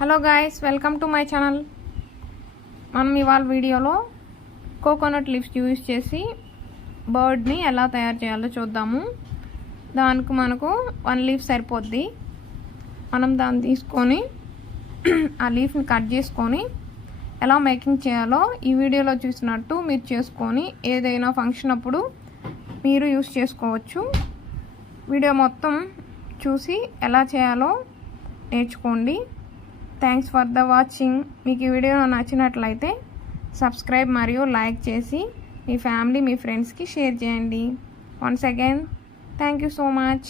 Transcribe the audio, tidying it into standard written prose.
Hello guys, welcome to my channel. మనం ఇవాళ వీడియోలో కోకోనట్ లీవ్స్ యూజ్ చేసి బర్డ్ని ఎలా తయారు చేయాలో చూద్దాము. దానికి మనకు 1 లీఫ్ సరిపోద్ది. మనం దాన్ని తీసుకొని ఆ లీఫ్ని కట్ చేసుకొని ఎలా మేకింగ్ చేయాలో ఈ వీడియోలో చూసినట్టు మీరు చేసుకొని ఏదైనా ఫంక్షన్ అప్పుడు మీరు యూజ్ చేసుకోవచ్చు. వీడియో మొత్తం చూసి ఎలా చేయాలో నేర్చుకోండి. Thanks for the watching. మీకు ఈ వీడియో నచ్చినట్లయితే సబ్స్క్రైబ్ మరియు లైక్ చేసి మీ ఫ్యామిలీ మీ ఫ్రెండ్స్కి షేర్ చేయండి. Once again thank you so much.